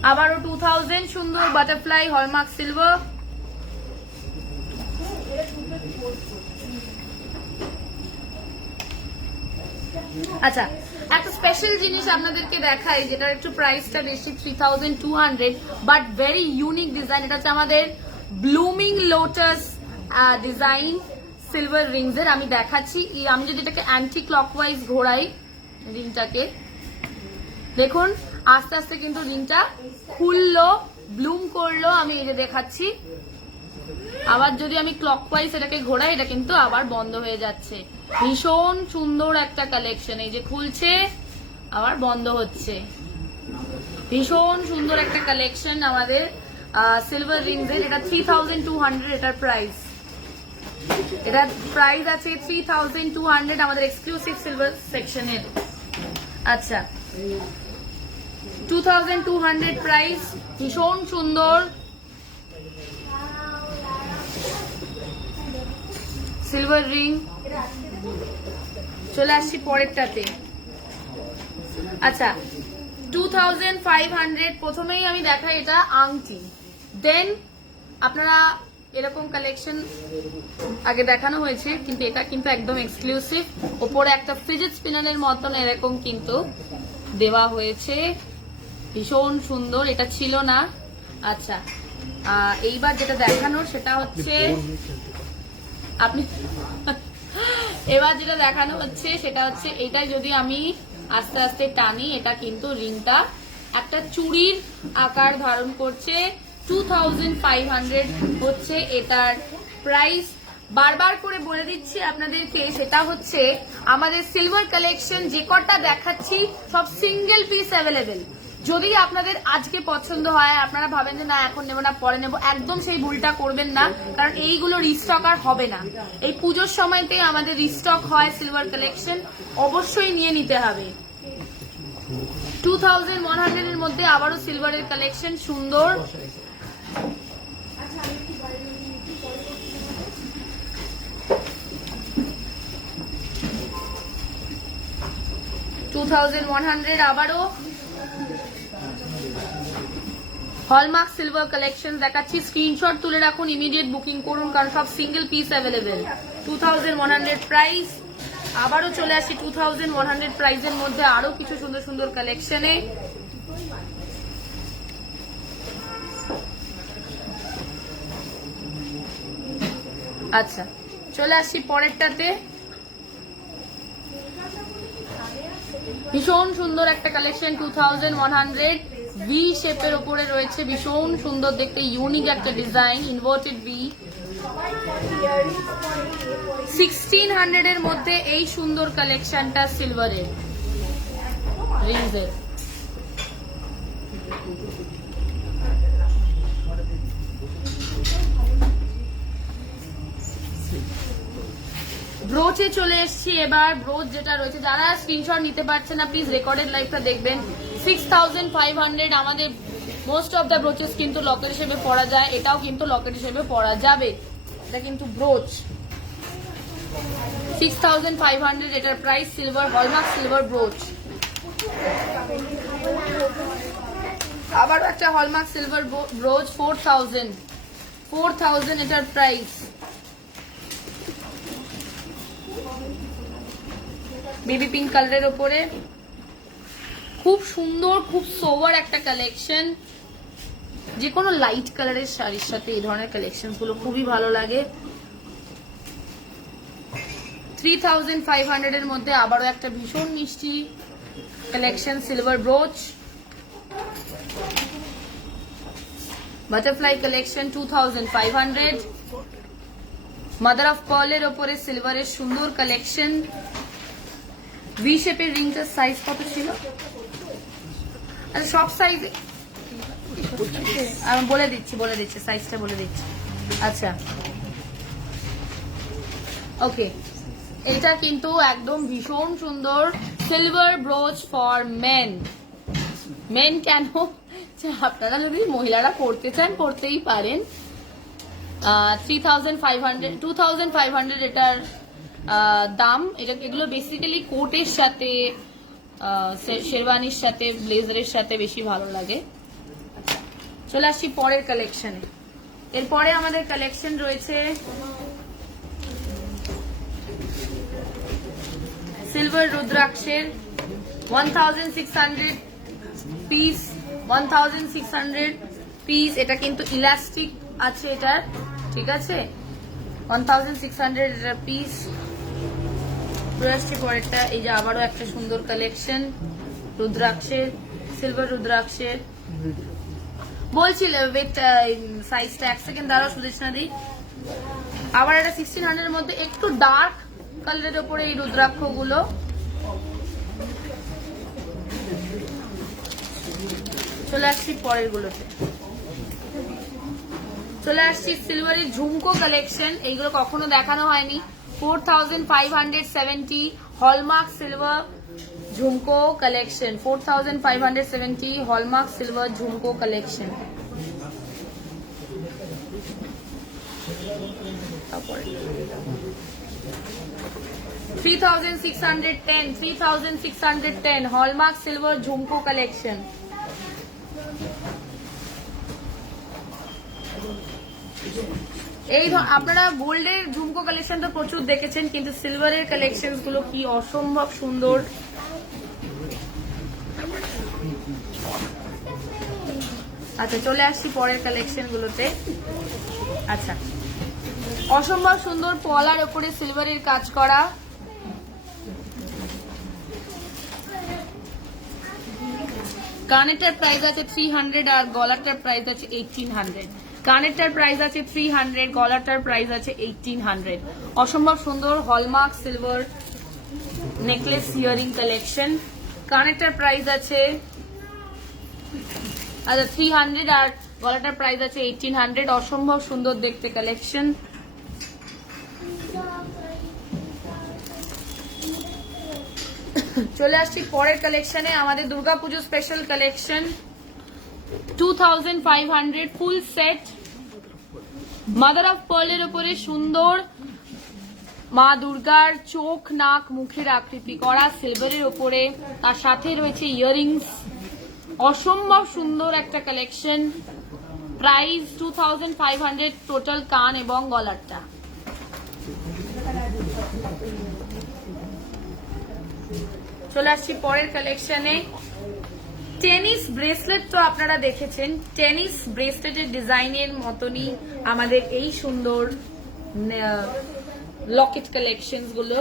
আবারও 2,000, সুন্দর বাটারফ্লাই হলমার্ক সিলভার। আচ্ছা, একটা স্পেশাল জিনিস আপনাদেরকে দেখাই, যেটার একটু প্রাইসটা বেশি, 3,200, বাট ভেরি ইউনিক ডিজাইন। এটা হচ্ছে আমাদের blooming lotus design silver Rings এর। আমি দেখাচ্ছি, আমি যদি এটাকে অ্যান্টি ক্লকওয়াইজ ঘোরাই রিংটাকে, দেখুন আস্তে আস্তে কিন্তু রিংটা খুললো, ব্লুম করলো। আমি এই যে দেখাচ্ছি, আবার যদি আমি ক্লকওয়াইজ এটাকে ঘোরাই, এটা কিন্তু আবার বন্ধ হয়ে যাচ্ছে। ভীষণ সুন্দর একটা কালেকশন। এই যে খুলছে, আবার বন্ধ হচ্ছে। ভীষণ সুন্দর একটা কালেকশন আমাদের সিলভার রিংস এর। এটা 3,200, এটার প্রাইস। এটার প্রাইস আছে 3,200 আমাদের এক্সক্লুসিভ সিলভার সেকশনের। আচ্ছা, 2,200 প্রাইস, ভীষণ সুন্দর সিলভার রিং। চলে আসছি পরেরটাতে। আচ্ছা 2500 প্রথমেই আমি দেখাই এটা আংটি, দেন আপনারা এরকম কালেকশন আগে দেখানো হয়েছে, কিন্তু এটা কিন্তু একদম এক্সক্লুসিভ। ওপরে একটা ফিজিট স্পিনারের মতন এরকম কিন্তু দেওয়া হয়েছে, ভীষণ সুন্দর, এটা ছিল না। আচ্ছা এইবার যেটা দেখানোর সেটা হচ্ছে আপনি এবার যেটা দেখানো হচ্ছে সেটা হচ্ছে এটা যদি আমি আস্তে আস্তে টানি, এটা কিন্তু রিংটা একটা চুড়ির আকার ধারণ করছে। 2500 হচ্ছে এটার প্রাইস। বারবার করে বলে দিচ্ছি আপনাদেরকে, সেটা হচ্ছে আমাদের সিলভার কালেকশন যে কটা দেখাচ্ছি সব সিঙ্গেল পিস অ্যাভেলেবেল। যদি আপনাদের আজকে পছন্দ হয়, আপনারা ভাবেন যে না এখন নেবো না পরে নেবো, একদম সেই ভুলটা করবেন না, কারণ এইগুলো রিস্টক আর হবে না। এই পুজোর সময়তে আমাদের রিস্টক হয় সিলভার কালেকশন, অবশ্যই নিয়ে নিতে হবে। 2100 এর মধ্যে আবারও সিলভারের কালেকশন সুন্দর। আবারও হলমার্ক সিলভার কালেকশন দেখাচ্ছি, স্ক্রিনশট তুলে রাখুন, ইমিডিয়েট বুকিং করুন, কারণ সব সিঙ্গেল পিস অ্যাভেলেবেল। 2100 প্রাইস। আবারও চলে আসি 2100 প্রাইসের মধ্যে আরো কিছু সুন্দর সুন্দর কালেকশনে। আচ্ছা চলে আসি পরেরটাতে। ভীষণ সুন্দর একটা কালেকশন 2100 ভি শেপের উপরে রয়েছে, ভীষণ সুন্দর দেখতে, ইউনিক একটা ডিজাইন, ইনভার্টেড ভি। 1600 এর মধ্যে এই সুন্দর কালেকশনটা সিলভারের রিংসের। ব্রোচে চলে এসেছি এবার। ব্রোচ যেটা রয়েছে, যারা স্ক্রিনশট নিতে পারছে না প্লিজ রেকর্ডেড লাইভটা দেখবেন। 6500 আমাদের মোস্ট অফ দ্য ব্রোচেস কিন্তু লকেট হিসেবে পরা যায়, এটাও কিন্তু লকেট হিসেবে পরা যাবে, এটা কিন্তু ব্রোচ। 6500 এটার প্রাইস, সিলভার হলমার্ক সিলভার ব্রোচ। আবার একটা হলমার্ক সিলভার ব্রোচ 4000 এটার প্রাইস। বেবি পিঙ্ক কালারের উপরে খুব সুন্দর, খুব সোভার একটা কালেকশন। যে কোনো লাইট কালারের শাড়ির সাথে এই ধরনের কালেকশন গুলো খুবই ভালো লাগে। 3500 এর মধ্যে আবারও একটা ভীষণ মিষ্টি collection, silver brooch. Butterfly collection 2500। Mother of পার্লের ওপরে সিলভারের সুন্দর কালেকশন। ভি শেপের রিংটার সাইজ কত ছিল? আচ্ছা সব সাইজ আমি বলে দিচ্ছি সাইজটা বলে দিচ্ছি। আচ্ছা ওকে, এটা কিন্তু একদম ভীষণ সুন্দর silver brooch for men. Men কেন, আপনারা যদি মহিলারা পড়তে চান পড়তেই পারেন। 2500 এটার দাম। এগুলো বেসিক্যালি কোটের সাথে, শেরওয়ানির সাথে, ব্লেজারের সাথে বেশি ভালো লাগে। চলে আসছি পরের কালেকশনে। এরপরে আমাদের কালেকশন রয়েছে সিলভার রুদ্রাক্ষের 1600 পিস। 1600 পিস, এটা কিন্তু ইলাস্টিক আছে এটার, ঠিক আছে। 1600 এটার পিস। পরেরটা এই যে আবারও একটা সুন্দর কালেকশন রুদ্রাক্ষের, সিলভার রুদ্রাক্ষের। বলছিল ওয়েট সাইজটা, এক সেকেন্ড দাঁড়াও সুদেশনা দি। আবার এটা 1600 এর মধ্যে একটু ডার্ক কালারের উপরে এই রুদ্রাক্ষ গুলো। চলে আসছি পরের গুলোতে। চলে আসছি সিলভারের ঝুমকো কালেকশন, এইগুলো কখনো দেখানো হয়নি। 4570 hallmark silver jhumka collection. 4570 hallmark silver jhumka collection. তারপরে $3,610 হলমার্ক সিলভার ঝুমকো কালেকশন। এই আপনারা গোল্ডের ঝুমকো কালেকশন তো প্রচুর দেখেছেন, কিন্তু সিলভারের কালেকশন গুলো কি অসম্ভব সুন্দর। আচ্ছা চলে আসছি পরের কালেকশন গুলোতে। আচ্ছা, অসম্ভব সুন্দর পলার উপরে সিলভারের কাজ করা, কানেরটার প্রাইস আছে 300 আর গলাটার প্রাইস আছে 1800। কানেরটার প্রাইস আছে 300, গলাটার প্রাইস আছে 1800। অসম্ভব সুন্দর hallmark silver necklace earring collection. কানেরটার প্রাইস আছে 300 আর গলাটার প্রাইস আছে 1800। অসম্ভব সুন্দর দেখতে কালেকশন। চলে আসছি পরের কালেকশনে, আমাদের Durga Puja special collection. 2500 full set mother of পার্লের উপরে সুন্দর মা দুর্গার চোখ নাক মুখের আকৃতি করা সিলভারের উপরে, তার সাথে রয়েছে ইয়াররিংস। অসম্ভব সুন্দর একটা কালেকশন। প্রাইস 2500 টোটাল কান এবং গলারটা। চলে আসছি পরের কালেকশনে। টেনিস ব্রেসলেট তো আপনারা দেখেছেন, টেনিস ব্রেসলেটের ডিজাইনের মতনই আমাদের এই সুন্দর লকেট কালেকশন গুলো,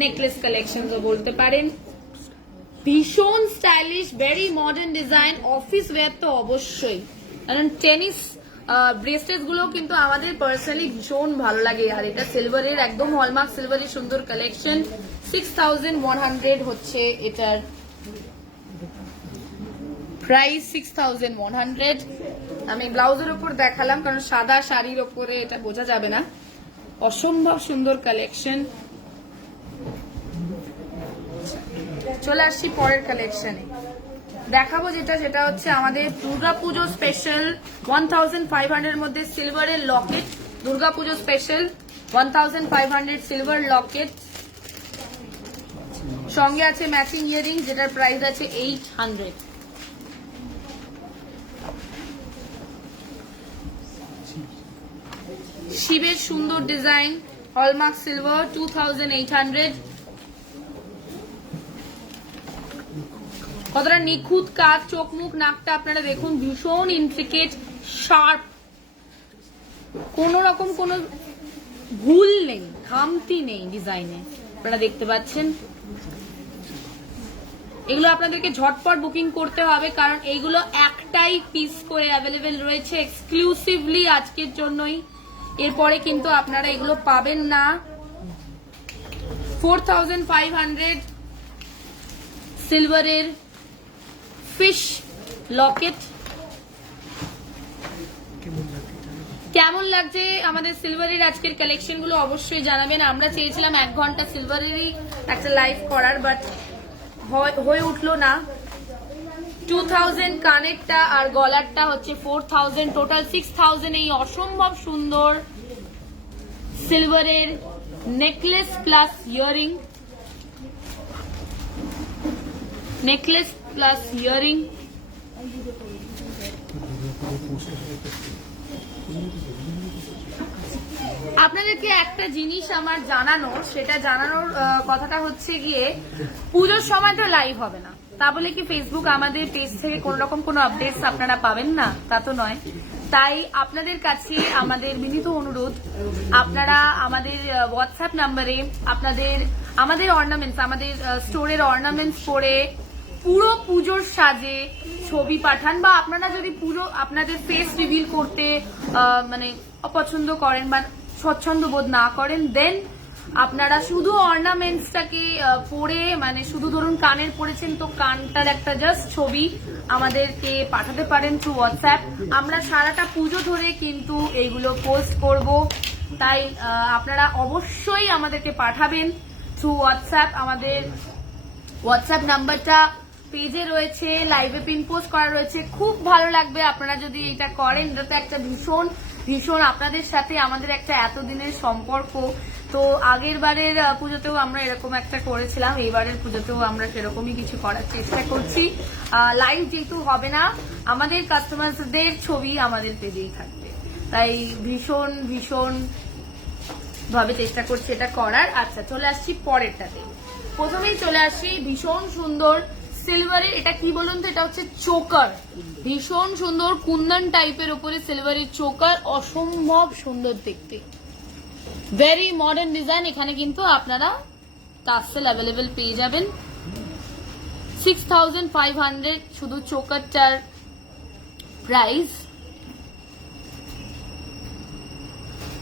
নেকলেস কালেকশন বলতে পারেন। ভীষণ stylish, very modern design, office wear তো অবশ্যই, কারণ টেনিস ব্রেসলেট গুলো কিন্তু আমাদের পার্সোনালি ভীষণ ভালো লাগে। আর এটা সিলভারের, একদম হলমার্ক সিলভারের সুন্দর কালেকশন। 6100 হচ্ছে এটার প্রাইস। 6100। আমি ব্লাউজের উপর দেখালাম কারণ সাদা শাড়ির উপরে এটা বোঝা যাবে না। অসম্ভব সুন্দর কালেকশন। চলে আসছি পরের কালেকশনে, দেখাবো যেটা হচ্ছে আমাদের দুর্গাপুজো স্পেশাল 1500 এর মধ্যে সিলভারের লকেট। দুর্গাপুজো স্পেশাল 1500 সিলভার লকেট, সঙ্গে আছে ম্যাচিং ইয়ারিং যেটার প্রাইস আছে 800। শিবের সুন্দর ডিজাইন হলমার্ক সিলভার 2800। কতটা নিখুঁত কাজ, চোখ মুখ নাকটা আপনারা দেখুন, ভীষণ ইন্ট্রিকেট শার্প, কোন রকম কোন ভুল নেই, খামতি নেই ডিজাইনে, আপনারা দেখতে পাচ্ছেন। এগুলো আপনাদেরকে ঝটপট বুকিং করতে হবে কারণ এইগুলো একটাই পিস করে অ্যাভেলেবেল রয়েছে এক্সক্লুসিভলি আজকের জন্যই, এরপরে কিন্তু আপনারা এগুলো পাবেন না। 4500 সিলভারের ফিশ লকেট। কেমন লাগছে আমাদের সিলভারের আজকের কালেকশন গুলো অবশ্যই জানাবেন। আমরা চেয়েছিলাম 1 ঘন্টা সিলভারেরই একটা লাইভ করার, বাট হয়ে উঠলো না। 2000 কানেরটা আর গলারটা হচ্ছে 4000, টোটাল 6000। এই অসম্ভব সুন্দর সিলভারের necklace plus earring, necklace plus earring. আপনাদেরকে একটা জিনিস আমার জানানোর, সেটা জানানোর কথাটা হচ্ছে গিয়ে, পুজোর সময় তো লাইভ হবে না, তা বলে কি ফেসবুক আমাদের পেজ থেকে কোন রকম কোনো আপডেটস আপনারা পাবেন না, তা তো নয়। তাই আপনাদের কাছে আমাদের বিনীত অনুরোধ, আপনারা আমাদের হোয়াটসঅ্যাপ নাম্বারে আমাদের অর্নামেন্টস, আমাদের স্টোরের অর্নামেন্টস করে পুরো পুজোর সাজে ছবি পাঠান, বা আপনারা যদি পুরো আপনাদের ফেস রিভিল করতে মানে অপছন্দ করেন বা স্বচ্ছন্দ বোধ না করেন, দেন আপনারা শুধু অর্নামেন্টসটাকে পরে, মানে শুধু ধরুন কানের পরেছেন তো কানটার একটা জাস্ট ছবি আমাদেরকে পাঠাতে পারেন থ্রু হোয়াটসঅ্যাপ। আমরা সারাটা পুজো ধরে কিন্তু এইগুলো পোস্ট করব, তাই আপনারা অবশ্যই আমাদেরকে পাঠাবেন থ্রু হোয়াটসঅ্যাপ। আমাদের হোয়াটসঅ্যাপ নাম্বারটা পেজে রয়েছে, লাইভে পিন পোস্ট করা রয়েছে। খুব ভালো লাগবে আপনারা যদি এটা করেন, এটা তো একটা ভীষণ ভীষণ আপনাদের সাথে আমাদের একটা এতদিনের সম্পর্ক, তো আগের বারের পুজোতেও আমরা এরকম একটা করেছিলাম, এইবারের পুজোতেও আমরা সেরকমই কিছু করার চেষ্টা করছি। লাইভ যেহেতু হবে না, আমাদের কাস্টমারদের ছবি আমাদের পেজেই থাকবে, তাই ভীষণ ভীষণ ভাবে চেষ্টা করছি এটা করার। আচ্ছা, চলে আসছি পরেরটাতে। প্রথমেই চলে আসি ভীষণ সুন্দর সিলভারের, এটা কি বলুন তো, এটা হচ্ছে চোকার, ভীষণ সুন্দর কুন্দন টাইপের উপরে সিলভারের চোকার, অসম্ভব সুন্দর দেখতে, ভেরি মডার্ন ডিজাইন। এখানে কিন্তু আপনারা টাসেল অ্যাভেলেবেল পেয়ে যাবেন। 6500 শুধু চোকারটার price.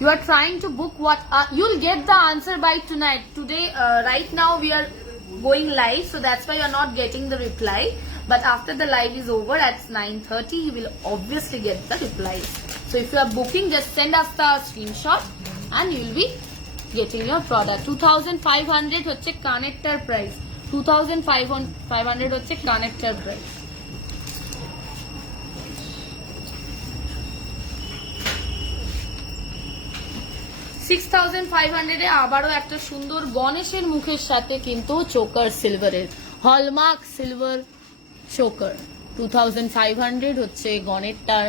You are trying to book what? You'll get the answer by tonight. Today, right now we are going live, so that's why you are not getting the reply. But after the live is over at 9:30, you will obviously get the replies. So if you are booking, just send us the screenshot and you will be getting your product. 2500 হচ্ছে connector price. 2500 হচ্ছে connector price. $6,500 এ আবারও একটা সুন্দর গণেশের মুখের সাথে কিন্তু choker সিলভারের, হলমার্ক সিলভার চোকার। 2500 হচ্ছে গনেরটার,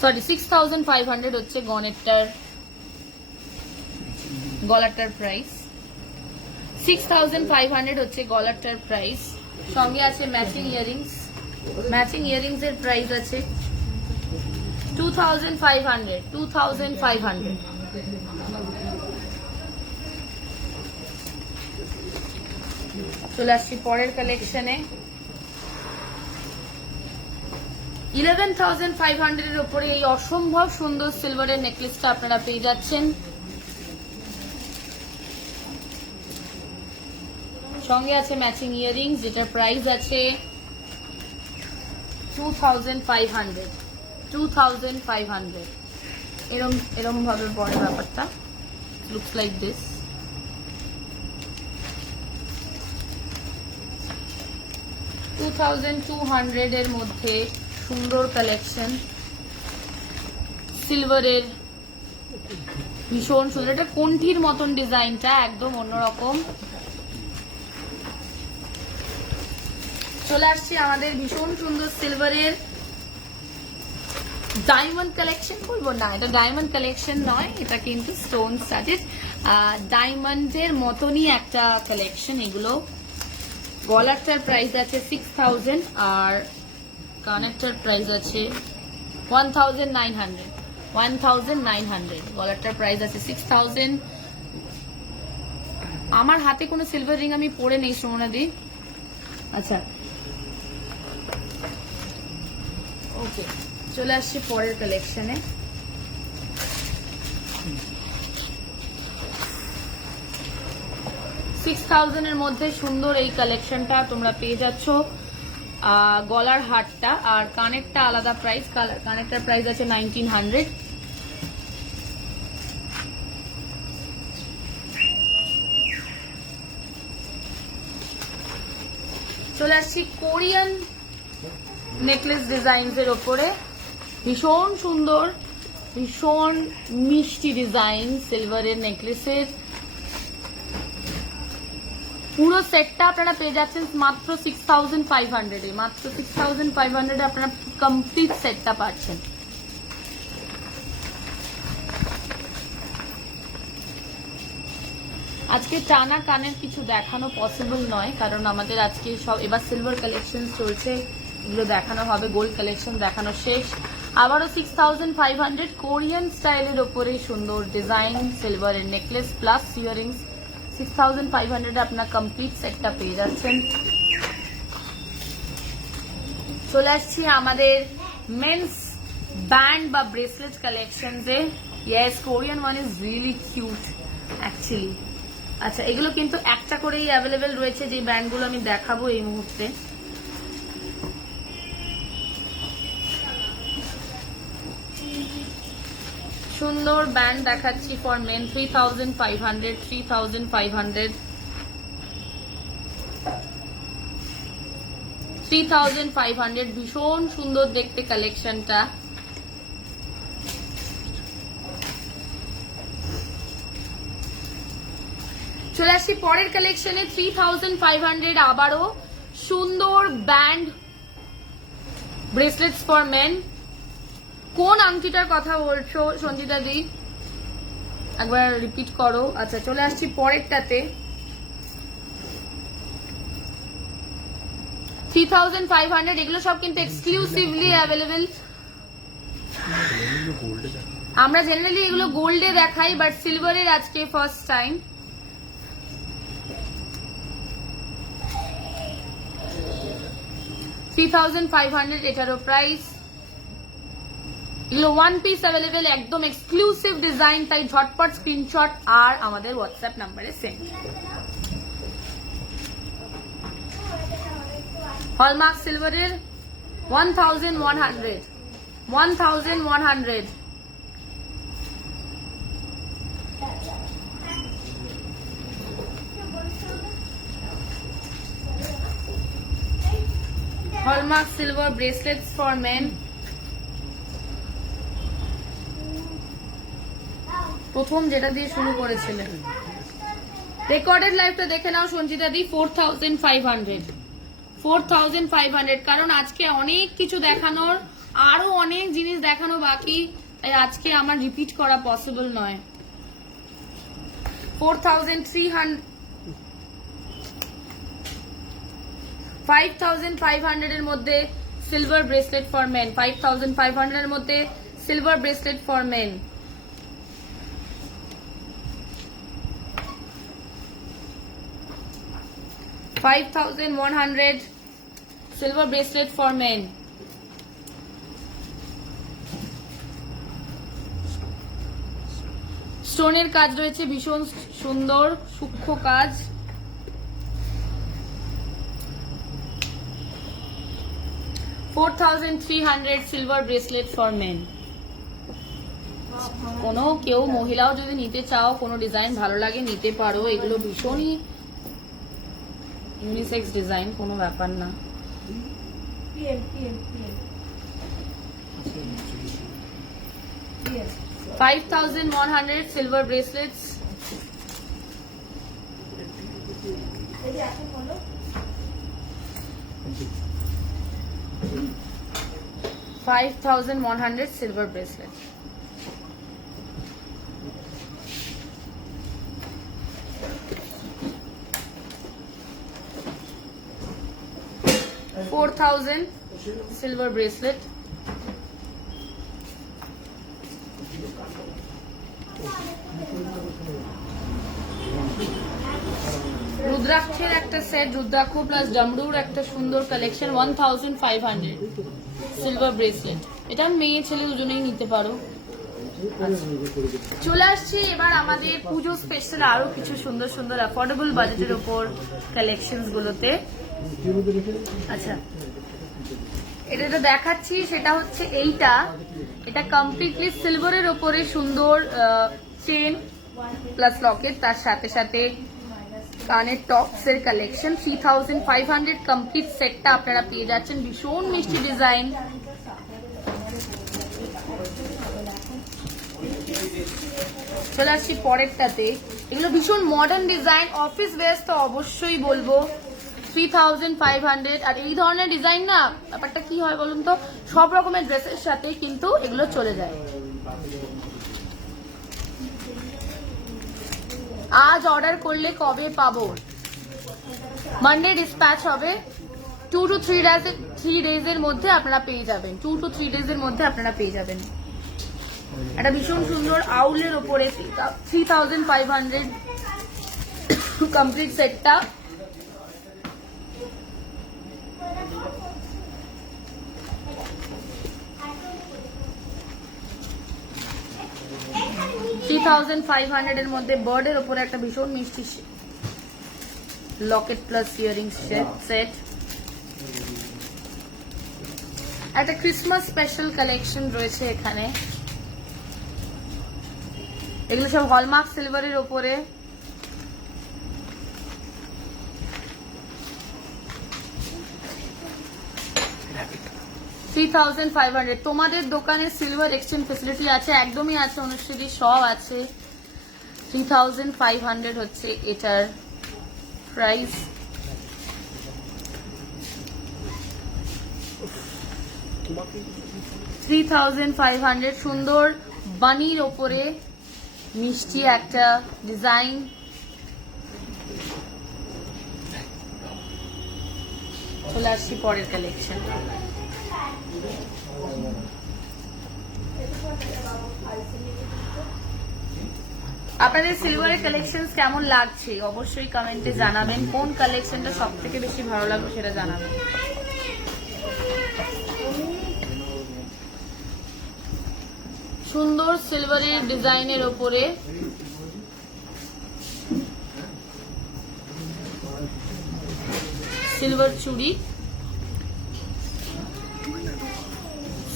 সরি 6500 হচ্ছে গনেরটার গলারটার প্রাইস। 6500 হচ্ছে গলারটার প্রাইস। সঙ্গে আছে ম্যাচিং ইয়ারিংস, ম্যাচিং ইয়ারিংস এর প্রাইস আছে 2500। চলে আসছি পরের কালেকশনে। 11,500 এর উপরে এই অসম্ভব সুন্দর সিলভারের নেকলেসটা আপনারা পেয়ে যাচ্ছেন। সঙ্গে আছে ম্যাচিং ইয়ারিংস, যেটার প্রাইস আছে 2500। এরম ভাবে পরে ব্যাপারটা লুকস লাইক দিস। $2,200 এর মধ্যে সুন্দর কালেকশন সিলভারের, ভীষণ সুন্দর। এটা কণ্ঠির মতন ডিজাইনটা একদম অন্যরকম। চলে আসছে আমাদের ভীষণ সুন্দর সিলভারের ডায়মন্ড কালেকশন। বলবো না, এটা ডায়মন্ড কালেকশন নয়, এটা কিন্তু স্টোন স্টাডেড ডায়মন্ডের মতনই একটা কালেকশন। এগুলো গলারটার প্রাইস আছে 6000 আর কানেরটার প্রাইস আছে 1900। গলারটার প্রাইস আছে 6000। আমার হাতে কোনো সিলভার রিং আমি পরে নেই সোমনাদি। আচ্ছা, ওকে, চলে আসছে পরের কালেকশনে। $6,000 এর মধ্যে সুন্দর এই কালেকশনটা তোমরা পেয়ে যাচ্ছ। গলার হারটা আর কানেরটা আলাদা প্রাইস, কানেরটার প্রাইস আছে 1900। চলে আসছি কোরিয়ান নেকলেস ডিজাইনস এর ওপরে, ভীষণ সুন্দর, ভীষণ মিষ্টি ডিজাইন সিলভারের নেকলেসের। পুরো সেটটা আপনারা পেয়ে যাচ্ছেন মাত্র 6500 এ। মাত্র 6500 এ আপনারা কমপ্লিট সেটটা পাচ্ছেন। আজকে টানা কানের কিছু দেখানো পসিবল নয়, কারণ আমাদের আজকে সব এবার সিলভার কালেকশন চলছে, এগুলো দেখানো হবে। গোল্ড কালেকশন দেখানো শেষ। আবারও 6500 কোরিয়ান স্টাইলের ওপরে সুন্দর ডিজাইন সিলভারের নেকলেস প্লাস ইয়ারিংস। 6500 এ আপনার কমপ্লিট সেটটা পেয়ে যাচ্ছেন। চলে আসছি আমাদের মেন্স ব্যান্ড বা ব্রেসলেট কালেকশনসে। Yes, Korean one is really cute actually. আচ্ছা, এগুলো কিন্তু একটা করেই অ্যাভেলেবেল রয়েছে, যে ব্যান্ডগুলো আমি দেখাবো এই মুহূর্তে। সুন্দর ব্যান্ড দেখাচ্ছি ফর মেন 3500। 3500 ভীষণ সুন্দর দেখতে কালেকশনটা। চলে আসি পরের কালেকশনে 3500 আবারও সুন্দর ব্যান্ড ব্রেসলেটস ফর মেন। কোন আংটিটার কথা বলছো সঞ্জিতা দি, একবার রিপিট করো। আচ্ছা চলে আসছি পরেরটাতে 3500। এগুলো সব কিন্তু এক্সক্লুসিভলি অ্যাভেলেবেল। আমরা জেনারেলি এগুলো গোল্ডে দেখাই, বাট সিলভারের আজকে ফার্স্ট টাইম। $3,500 এটারও প্রাইস। এগুলো ওয়ান পিস অ্যাভেলেবেল, একদম এক্সক্লুসিভ ডিজাইন, তাই ঝটপট স্ক্রিনশট আর আমাদের হোয়াটসঅ্যাপ নাম্বারে সেন্ড। হলমার্ক সিলভারের 1100। Hallmark silver bracelets for men. প্রথম যেটা দিয়ে শুরু করেছিলেন, রেকর্ডেড লাইভটা দেখে নাও সঞ্জিতা দি। 4500, কারণ আজকে অনেক কিছু দেখানোর, আরো অনেক জিনিস দেখানো বাকি, তাই আজকে আমার রিপিট করা পসিবল নয়। 5500 এর মধ্যে সিলভার ব্রেসলেট ফর মেন। 5500 এর মধ্যে silver bracelet for men. $5,100 silver bracelet for men. স্টোনের কাজ রয়েছে, ভীষণ সুন্দর সূক্ষ্ম কাজ। $4,300 silver bracelet for men. কোনো কেউ মহিলাও যদি নিতে চাও, কোনো ডিজাইন ভালো লাগে নিতে পারো। এগুলো ভীষণই ইউনিসেক্স ডিজাইন, কোনো ব্যাপার না। $5,100 silver bracelets. $5,100 silver bracelet. $4,000 silver bracelet. রুদ্রাক্ষের একটা সেট, রুদ্রাক্ষ প্লাস ডামরুর একটা সুন্দর কালেকশন। 1500 silver bracelet. এটা মেয়ে ছেলে দুজনেই নিতে পারো। চলে আসছি এবার আমাদের পুজো স্পেশাল আরো কিছু সুন্দর সুন্দর অ্যাফোর্ডেবল বাজেটের উপর কালেকশনস গুলোতে। আচ্ছা, এটা দেখাচ্ছি, সেটা হচ্ছে এইটা। এটা কমপ্লিটলি সিলভারের ওপরে সুন্দর চেন প্লাস লকেট, তার সাথে সাথে কানের টপস এর কালেকশন। 3500 কমপ্লিট সেটটা আপনারা পেয়ে যাচ্ছেন। ভীষণ মিষ্টি ডিজাইন। চলে আসছি পরেরটাতে। এগুলো ভীষণ মডার্ন ডিজাইন, অফিস ওয়্যার তো অবশ্যই বলবো। 3500। আর এই ধরনের ডিজাইন না, ব্যাপারটা কি হয় বলুন তো, সব রকমের ড্রেসের সাথে কিন্তু এগুলো চলে যায়। আজ অর্ডার করলে কবে পাবো? মানডে ডিসপ্যাচ হবে। 2 to 3 days এর মধ্যে আপনারা পেয়ে যাবেন। 2 to 3 days এর মধ্যে আপনারা পেয়ে যাবেন। একটা ভীষণ সুন্দর আউলের ওপরে 3500 কমপ্লিট সেটটা। $3,500 এর মধ্যে বার্ডের ওপরে একটা ভীষণ মিষ্টি লকেট প্লাস ইয়ারিং সেট। একটা ক্রিসমাস স্পেশাল কালেকশন রয়েছে এখানে। এগুলো সব হলমার্ক সিলভারের ওপরে। $3,500। তোমাদের দোকানে সিলভার এক্সচেঞ্জ ফেসিলিটি আছে? একদমই আছে অনুশ্রী, সব আছে। 3500 হচ্ছে এটার প্রাইস। তোমাকে 3500 সুন্দর বানির ওপরে মিষ্টি একটা ডিজাইন। চলে আসছি পরের কালেকশন। আপনাদের সিলভারের কালেকশন কেমন লাগছে অবশ্যই কমেন্টে জানাবেন। কোন কালেকশনটা সব থেকে বেশি ভালো লাগলো সেটা জানাবেন। সুন্দর সিলভারের ডিজাইনের ওপরে সিলভার চুড়ি,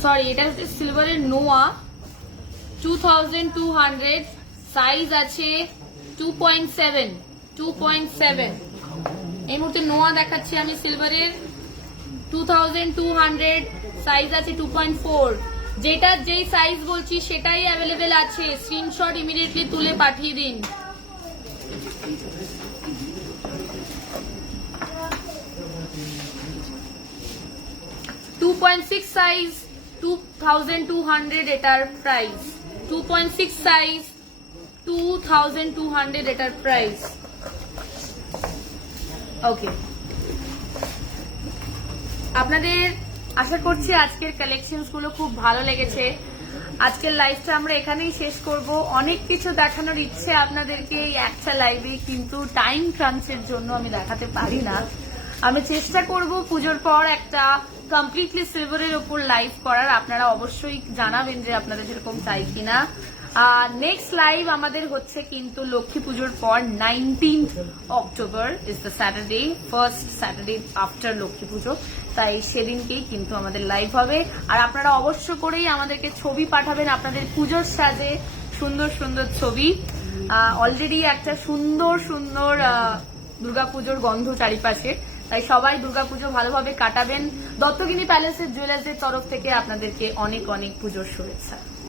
সরি এটা হচ্ছে সিলভারের নোয়া। 2200 সাইজ আছে 2.7 এই মুহূর্তে নোয়া দেখাচ্ছি আমি সিলভারের। 2200 সাইজ আছে 2.4। যেটা যেই সাইজ বলছি সেটাই অ্যাভেলেবেল আছে, স্ক্রিনশট ইমিডিয়েটলি তুলে পাঠিয়ে দিন। সাইজ 2200 এটার প্রাইস। 2.6 সাইজ 2200 এটার প্রাইস। ওকে, আপনাদের আশা করছি আজকের কালেকশনস গুলো খুব ভালো লেগেছে। আজকের লাইভটা আমরা এখানেই শেষ করব। অনেক কিছু দেখানোর ইচ্ছে আপনাদেরকে এই একটা লাইভে, কিন্তু টাইম ক্রাঞ্চের জন্য আমি দেখাতে পারি না। আমি চেষ্টা করব পুজোর পর একটা কমপ্লিটলি সিলভারের উপর লাইভ করার। আপনারা অবশ্যই জানাবেন যে আপনাদের সেরকম চাই কিনা। নেক্সট লাইভ আমাদের হচ্ছে কিন্তু লক্ষ্মী পুজোর পর 19th October is the Saturday, first Saturday after Lakshmi পুজো। তাই সেদিনকেই কিন্তু আমাদের লাইভ হবে। আর আপনারা অবশ্য করেই আমাদেরকে ছবি পাঠাবেন আপনাদের পুজোর সাজে, সুন্দর সুন্দর ছবি। অলরেডি একটা সুন্দর সুন্দর দুর্গাপুজোর গন্ধ চারিপাশে। তাই সবাই দুর্গাপুজো ভালোভাবে কাটাবেন। দত্তগিনি প্যালেসের জুয়েলার্সের তরফ থেকে আপনাদেরকে অনেক অনেক পুজোর শুভেচ্ছা।